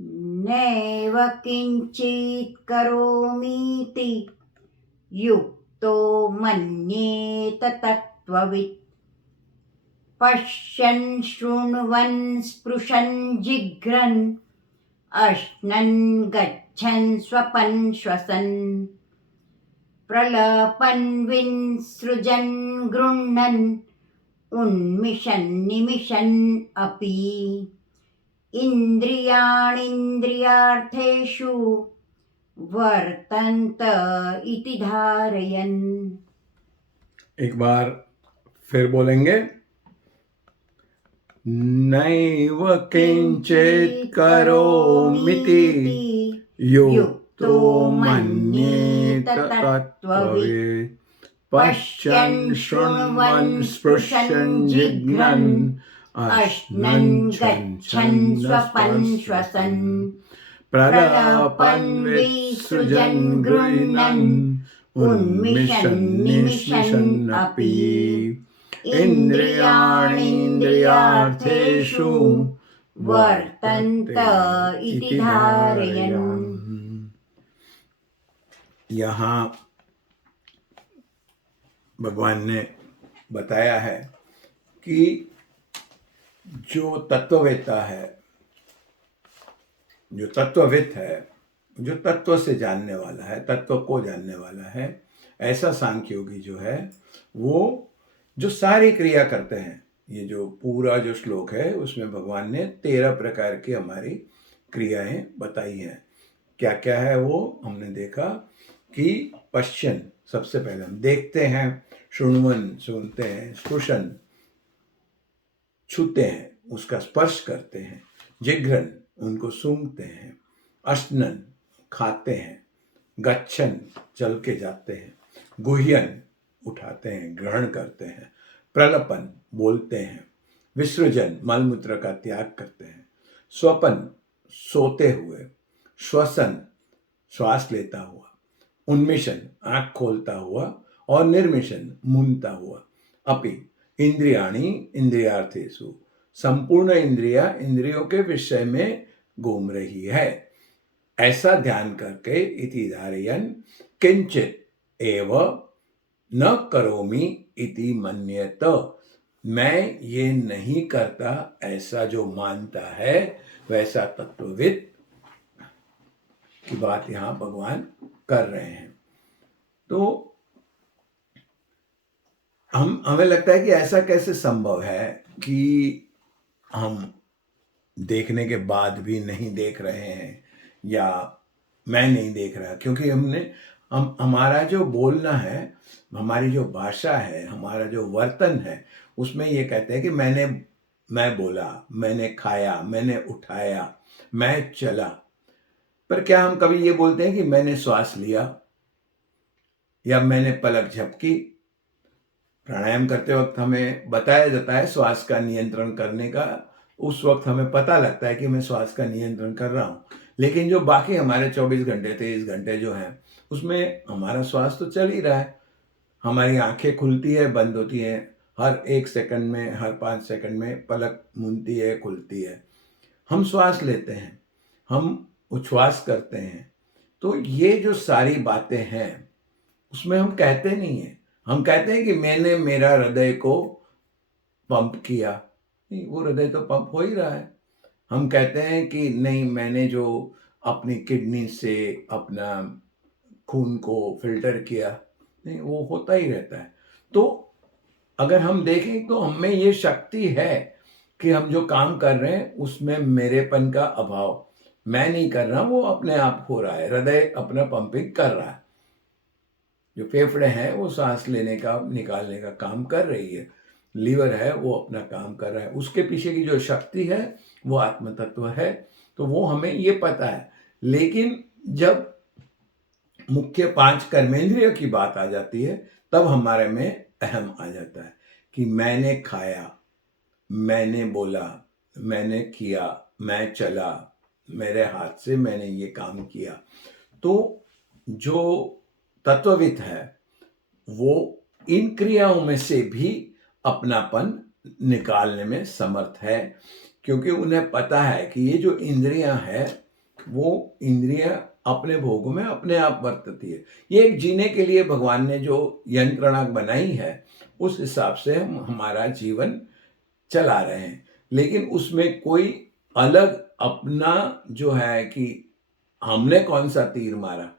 नैव किञ्चित् करोमीति युक्तो मन्येत तत्त्ववित्। पश्यन् शृण्वन् स्पृशन् जिघ्रन् अश्नन् गच्छन् स्वपन् श्वसन् प्रलपन् विसृजन् गृह्णन् उन्मिषन् निमिषन् अपि। इन्द्रियाणीन्द्रियार्थेषु वर्तन्त इति धारयन्। एक बार फिर बोलेंगे। नैव किंचित् करोमीति युक्तो मन्येत तत्त्ववित्। पश्यन् शृण्वन् स्पृशन् जिघ्रन् अश्नन् गच्छन् स्वपन् श्वसन् प्रलपन् विसृजन् गृह्णन् उन्मिषन् निमिषन् अपि। इन्द्रियाणीन्द्रियार्थेषु वर्तन्त इति धारयन्। यहाँ भगवान ने बताया है कि जो तत्ववेत्ता है, जो तत्वविद है, जो तत्व से जानने वाला है, तत्व को जानने वाला है, ऐसा सांख्य योगी जो है वो जो सारी क्रिया करते हैं, ये जो पूरा जो श्लोक है उसमें भगवान ने 13 प्रकार की हमारी क्रियाएं बताई हैं। क्या क्या है वो हमने देखा कि पश्यन, सबसे पहले हम देखते हैं, शृण्वन सुनते हैं, स्पृशन छूते हैं, उसका स्पर्श करते हैं, जिघ्रन उनको सूंघते हैं, अश्नन खाते हैं, गच्छन चल के जाते हैं, गुह्यन उठाते हैं, ग्रहण करते हैं, प्रलपन बोलते हैं, विसृजन मलमूत्र का त्याग करते हैं, स्वपन सोते हुए, श्वसन श्वास लेता हुआ, उन्मिषन आंख खोलता हुआ और निर्मिशन मूंदता हुआ, अपि इंद्रियाणि इंद्रियार्थेषु संपूर्ण इंद्रिया इंद्रियों के विषय में घूम रही है, ऐसा ध्यान करके इति धारयन् किंचित एव न करोमि इति मन्येत। मैं ये नहीं करता ऐसा जो मानता है, वैसा तत्वविद की बात यहाँ भगवान कर रहे हैं। तो हमें लगता है कि ऐसा कैसे संभव है कि हम देखने के बाद भी नहीं देख रहे हैं, या मैं नहीं देख रहा, क्योंकि हमारा जो बोलना है, हमारी जो भाषा है, हमारा जो वर्तन है, उसमें ये कहते हैं कि मैं बोला, मैंने खाया, मैंने उठाया, मैं चला। पर क्या हम कभी ये बोलते हैं कि मैंने श्वास लिया या मैंने पलक झपकी? प्राणायाम करते वक्त हमें बताया जाता है श्वास का नियंत्रण करने का। उस वक्त हमें पता लगता है कि मैं श्वास का नियंत्रण कर रहा हूँ, लेकिन जो बाकी हमारे 24 घंटे 23 घंटे जो हैं, उसमें हमारा श्वास तो चल ही रहा है। हमारी आंखें खुलती है, बंद होती हैं, हर 1 सेकंड में, हर 5 सेकंड में पलक मूंदती है, खुलती है। हम श्वास लेते हैं, हम उच्छ्वास करते हैं। तो ये जो सारी बातें हैं, उसमें हम कहते नहीं हैं। हम कहते हैं कि मैंने मेरा हृदय को पंप किया। नहीं, वो हृदय तो पंप हो ही रहा है। हम कहते हैं कि नहीं, मैंने जो अपनी किडनी से अपना खून को फिल्टर किया। नहीं, वो होता ही रहता है। तो अगर हम देखें तो हमें ये शक्ति है कि हम जो काम कर रहे हैं उसमें मेरेपन का अभाव, मैं नहीं कर रहा, वो अपने आप हो रहा है। हृदय अपना पंपिंग कर रहा है, जो फेफड़े हैं वो सांस लेने का निकालने का काम कर रही है, लीवर है वो अपना काम कर रहा है, उसके पीछे की जो शक्ति है वो आत्म तत्व है। तो वो हमें ये पता है। लेकिन जब मुख्य 5 कर्मेंद्रिय की बात आ जाती है, तब हमारे में अहम आ जाता है कि मैंने खाया, मैंने बोला, मैंने किया, मैं चला, मेरे हाथ से मैंने ये काम किया। तो जो तत्वविद है वो इन क्रियाओं में से भी अपनापन निकालने में समर्थ है, क्योंकि उन्हें पता है कि ये जो इंद्रियां हैं वो इंद्रियां अपने भोग में अपने आप बरतती है। ये एक जीने के लिए भगवान ने जो यंत्रणा बनाई है, उस हिसाब से हम हमारा जीवन चला रहे हैं। लेकिन उसमें कोई अलग अपना जो है कि हमने कौन सा तीर मारा,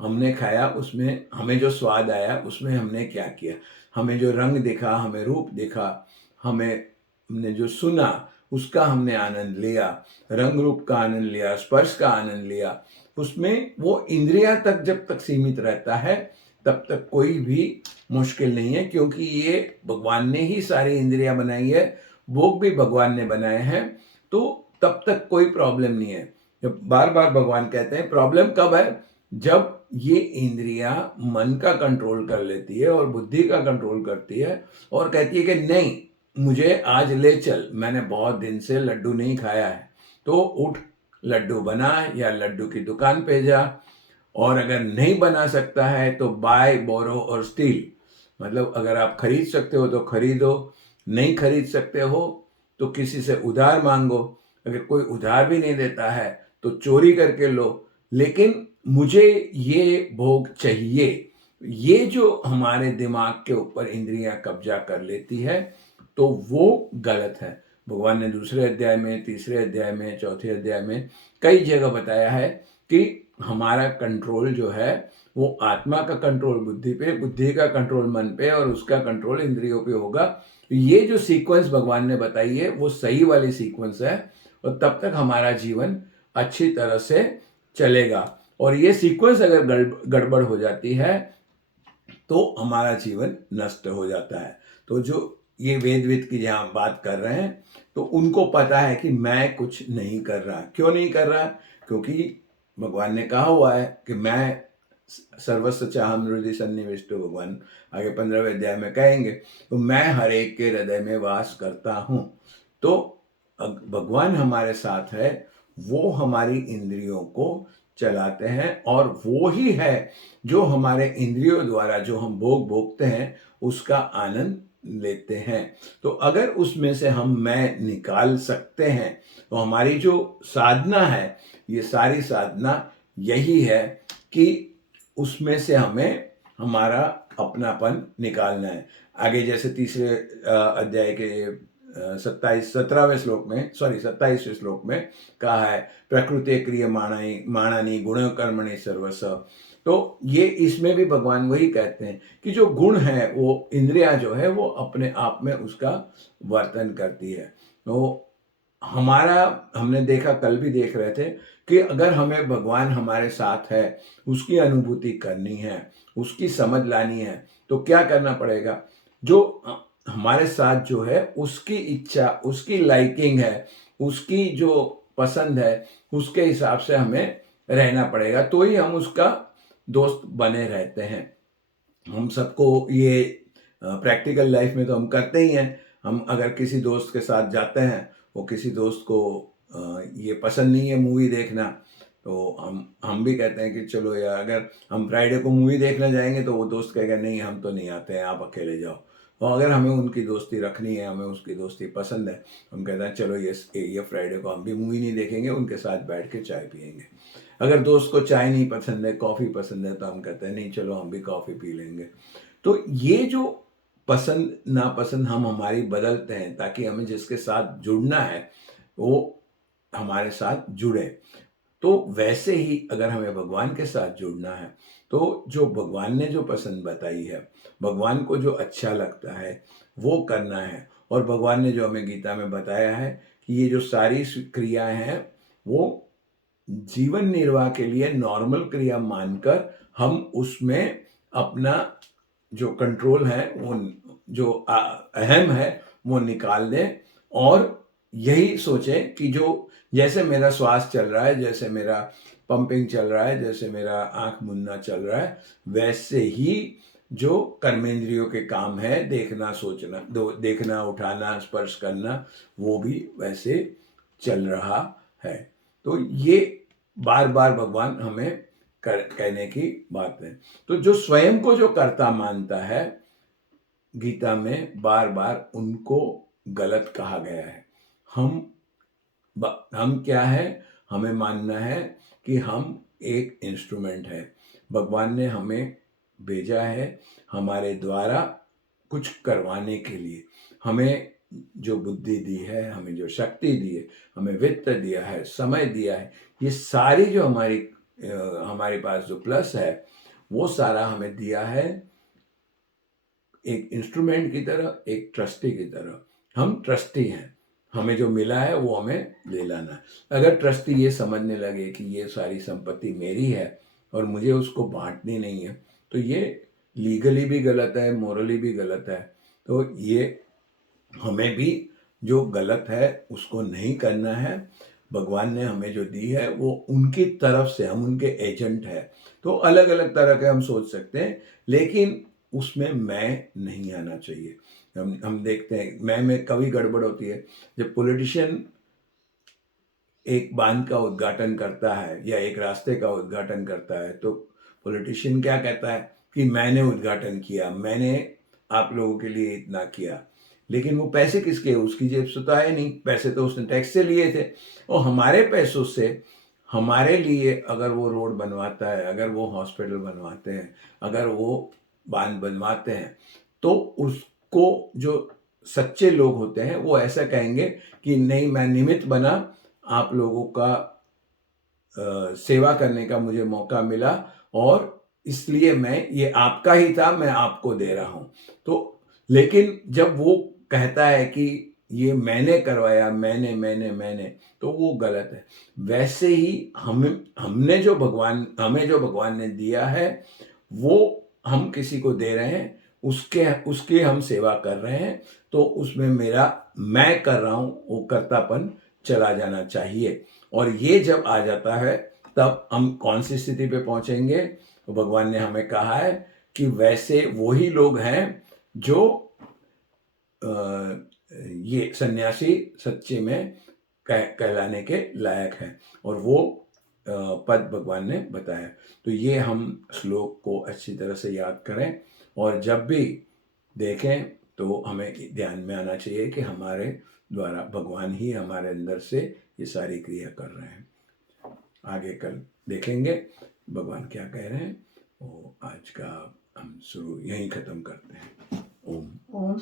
हमने खाया, उसमें हमें जो स्वाद आया उसमें हमने क्या किया, हमें जो रंग दिखा, हमें रूप दिखा, हमें हमने जो सुना उसका हमने आनंद लिया, रंग रूप का आनंद लिया, स्पर्श का आनंद लिया, उसमें वो इंद्रिया तक जब तक सीमित रहता है तब तक कोई भी मुश्किल नहीं है, क्योंकि ये भगवान ने ही सारी इंद्रिया बनाई है, भोग भी भगवान ने बनाए हैं। तो तब तक कोई प्रॉब्लम नहीं है। जब बार बार भगवान कहते हैं प्रॉब्लम कब है, जब ये इंद्रियां मन का कंट्रोल कर लेती है और बुद्धि का कंट्रोल करती है और कहती है कि नहीं, मुझे आज ले चल, मैंने बहुत दिन से लड्डू नहीं खाया है, तो उठ लड्डू बना या लड्डू की दुकान पे जा, और अगर नहीं बना सकता है तो बाय बोरो और स्टील, मतलब अगर आप खरीद सकते हो तो खरीदो, नहीं खरीद सकते हो तो किसी से उधार मांगो, अगर कोई उधार भी नहीं देता है तो चोरी करके लो, लेकिन मुझे ये भोग चाहिए। ये जो हमारे दिमाग के ऊपर इंद्रियां कब्जा कर लेती है तो वो गलत है। भगवान ने दूसरे अध्याय में, तीसरे अध्याय में, चौथे अध्याय में कई जगह बताया है कि हमारा कंट्रोल जो है वो आत्मा का कंट्रोल बुद्धि पे, बुद्धि का कंट्रोल मन पे और उसका कंट्रोल इंद्रियों पे होगा। ये जो सीक्वेंस भगवान ने बताई है वो सही वाली सीक्वेंस है, और तब तक हमारा जीवन अच्छी तरह से चलेगा। और ये सीक्वेंस अगर गड़बड़ हो जाती है तो हमारा जीवन नष्ट हो जाता है। तो जो ये वेद की जहाँ बात कर रहे हैं तो उनको पता है कि मैं कुछ नहीं कर रहा। क्यों नहीं कर रहा? क्योंकि भगवान ने कहा हुआ है कि मैं सर्वस्व चाहम हृदय सन्निविष्टो, भगवान आगे 15वें अध्याय में कहेंगे, तो मैं हर एक के हृदय में वास करता हूँ। तो भगवान हमारे साथ है, वो हमारी इंद्रियों को चलाते हैं, और वो ही है जो हमारे इंद्रियों द्वारा जो हम भोग भोगते हैं उसका आनंद लेते हैं। तो अगर उसमें से हम मैं निकाल सकते हैं तो हमारी जो साधना है, ये सारी साधना यही है कि उसमें से हमें हमारा अपनापन निकालना है। आगे जैसे तीसरे अध्याय के 17वें श्लोक में, 27वें श्लोक में कहा है, प्रकृति क्रियमाणानि माणानि गुण कर्मणि सर्वस्व। तो ये इसमें भी भगवान वही कहते हैं कि जो गुण है, वो इंद्रिया जो है वो अपने आप में उसका वर्तन करती है। तो हमारा, हमने देखा, कल भी देख रहे थे कि अगर हमें भगवान हमारे साथ है, उसकी अनुभूति करनी है, उसकी समझ लानी है, तो क्या करना पड़ेगा? जो हमारे साथ जो है उसकी इच्छा, उसकी लाइकिंग है, उसकी जो पसंद है, उसके हिसाब से हमें रहना पड़ेगा, तो ही हम उसका दोस्त बने रहते हैं। हम सबको ये प्रैक्टिकल लाइफ में तो हम करते ही हैं। हम अगर किसी दोस्त के साथ जाते हैं, वो किसी दोस्त को ये पसंद नहीं है मूवी देखना, तो हम भी कहते हैं कि चलो यार, अगर हम फ्राइडे को मूवी देखने जाएंगे तो वो दोस्त कहेगा नहीं, हम तो नहीं आते हैं, आप अकेले जाओ। और अगर हमें उनकी दोस्ती रखनी है, हमें उसकी दोस्ती पसंद है, हम कहते हैं चलो ये फ्राइडे को हम भी मूवी नहीं देखेंगे, उनके साथ बैठ के चाय पियेंगे। अगर दोस्त को चाय नहीं पसंद है, कॉफ़ी पसंद है, तो हम कहते हैं नहीं, चलो हम भी कॉफ़ी पी लेंगे। तो ये जो पसंद नापसंद हम हमारी बदलते हैं ताकि हमें जिसके साथ जुड़ना है वो हमारे साथ जुड़े। तो वैसे ही अगर हमें भगवान के साथ जुड़ना है तो जो भगवान ने जो पसंद बताई है, भगवान को जो अच्छा लगता है वो करना है। और भगवान ने जो हमें गीता में बताया है कि ये जो सारी क्रियाएं हैं वो जीवन निर्वाह के लिए नॉर्मल क्रिया मानकर हम उसमें अपना जो कंट्रोल है, वो जो अहम है वो निकाल दें, और यही सोचें कि जो जैसे मेरा श्वास चल रहा है, जैसे मेरा पंपिंग चल रहा है, जैसे मेरा आंख मुनना चल रहा है, वैसे ही जो कर्मेंद्रियों के काम है, देखना, सोचना, देखना, उठाना, स्पर्श करना, वो भी वैसे चल रहा है। तो ये बार बार भगवान हमें कहने की बात है। तो जो स्वयं को जो कर्ता मानता है, गीता में बार बार उनको गलत कहा गया है। हम क्या है? हमें मानना है कि हम एक इंस्ट्रूमेंट है, भगवान ने हमें भेजा है हमारे द्वारा कुछ करवाने के लिए। हमें जो बुद्धि दी है, हमें जो शक्ति दी है, हमें वित्त दिया है, समय दिया है, ये सारी जो हमारे पास जो प्लस है, वो सारा हमें दिया है एक इंस्ट्रूमेंट की तरह, एक ट्रस्टी की तरह। हम ट्रस्टी हैं, हमें जो मिला है वो हमें ले लाना है। अगर ट्रस्टी ये समझने लगे कि ये सारी संपत्ति मेरी है और मुझे उसको बांटनी नहीं है, तो ये लीगली भी गलत है, मोरली भी गलत है। तो ये हमें भी जो गलत है उसको नहीं करना है। भगवान ने हमें जो दी है वो उनकी तरफ से, हम उनके एजेंट हैं। तो अलग अलग तरह के हम सोच सकते हैं, लेकिन उसमें मैं नहीं आना चाहिए। हम देखते हैं मैं में कभी गड़बड़ होती है जब पॉलिटिशियन एक बांध का उद्घाटन करता है या एक रास्ते का उद्घाटन करता है, तो पॉलिटिशियन क्या कहता है कि मैंने उद्घाटन किया, मैंने आप लोगों के लिए इतना किया। लेकिन वो पैसे किसके, उसकी जेब से तो आए नहीं, पैसे तो उसने टैक्स से लिए थे। और हमारे पैसों से हमारे लिए अगर वो रोड बनवाता है, अगर वो हॉस्पिटल बनवाते हैं, अगर वो बांध बनवाते हैं, तो उसको जो सच्चे लोग होते हैं वो ऐसा कहेंगे कि नहीं, मैं निमित्त बना, आप लोगों का सेवा करने का मुझे मौका मिला और इसलिए मैं, ये आपका ही था, मैं आपको दे रहा हूँ। तो लेकिन जब वो कहता है कि ये मैंने करवाया, मैंने, तो वो गलत है। वैसे ही हमें जो भगवान ने दिया है, वो हम किसी को दे रहे हैं, उसके हम सेवा कर रहे हैं। तो उसमें मेरा मैं कर रहा हूँ वो कर्तापन चला जाना चाहिए। और ये जब आ जाता है तब हम कौन सी स्थिति पे पहुंचेंगे? तो भगवान ने हमें कहा है कि वैसे वही लोग हैं जो ये सन्यासी सच्चे में कहलाने के लायक हैं, और वो पद भगवान ने बताया। तो ये हम श्लोक को अच्छी तरह से याद करें, और जब भी देखें तो हमें ध्यान में आना चाहिए कि हमारे द्वारा भगवान ही हमारे अंदर से ये सारी क्रिया कर रहे हैं। आगे कल देखेंगे भगवान क्या कह रहे हैं। तो आज का हम शुरू यहीं ख़त्म करते हैं। ओम। ओम